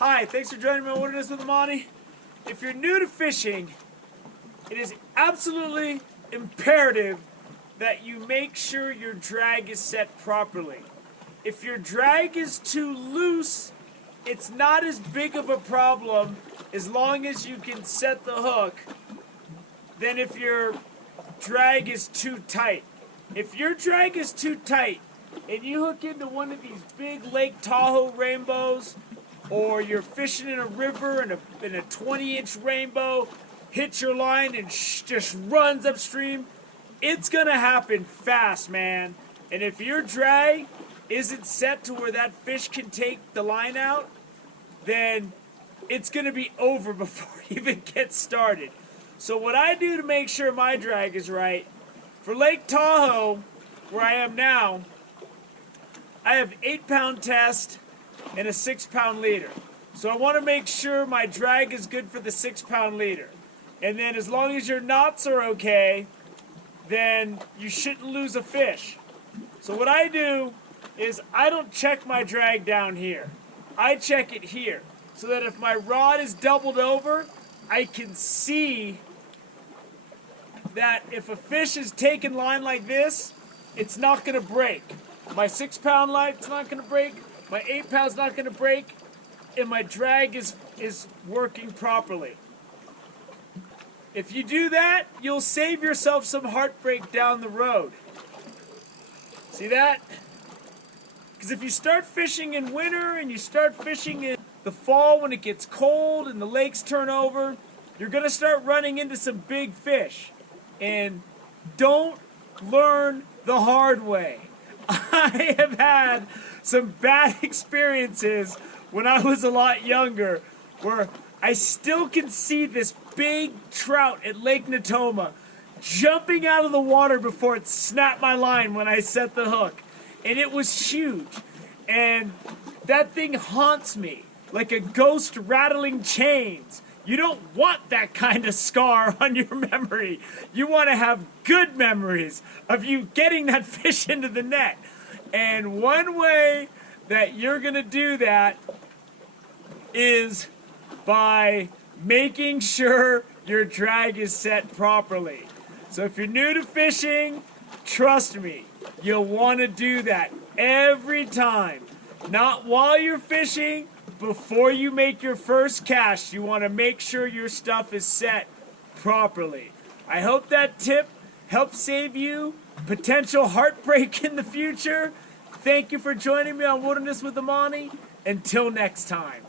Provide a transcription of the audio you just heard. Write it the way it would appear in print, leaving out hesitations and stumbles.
Hi, thanks for joining me on Wilderness with Amani. If you're new to fishing, it is absolutely imperative that you make sure your drag is set properly. If your drag is too loose, it's not as big of a problem as long as you can set the hook than if your drag is too tight. If your drag is too tight and you hook into one of these big Lake Tahoe rainbows, or you're fishing in a river in a 20-inch rainbow, hit your line and just runs upstream, it's gonna happen fast, man. And if your drag isn't set to where that fish can take the line out, then it's gonna be over before it even gets started. So what I do to make sure my drag is right, for Lake Tahoe, where I am now, I have 8-pound test and a 6-pound leader. So I want to make sure my drag is good for the 6-pound leader. And then as long as your knots are okay, then you shouldn't lose a fish. So what I do is I don't check my drag down here. I check it here. So that if my rod is doubled over, I can see that if a fish is taking line like this, it's not going to break. My 6-pound line's not going to break. My 8-pound's not going to break, and my drag is working properly. If you do that, you'll save yourself some heartbreak down the road. See that? Because if you start fishing in winter and you start fishing in the fall when it gets cold and the lakes turn over, you're going to start running into some big fish. And don't learn the hard way. I have had some bad experiences when I was a lot younger where I still can see this big trout at Lake Natoma jumping out of the water before it snapped my line when I set the hook. And it was huge. And that thing haunts me like a ghost rattling chains. You don't want that kind of scar on your memory. You want to have good memories of you getting that fish into the net. And one way that you're going to do that is by making sure your drag is set properly. So if you're new to fishing, trust me, you'll want to do that every time. Not while you're fishing, before you make your first cast. You want to make sure your stuff is set properly. I hope that tip helps save you potential heartbreak in the future. Thank you for joining me on Wilderness with Amani. Until next time.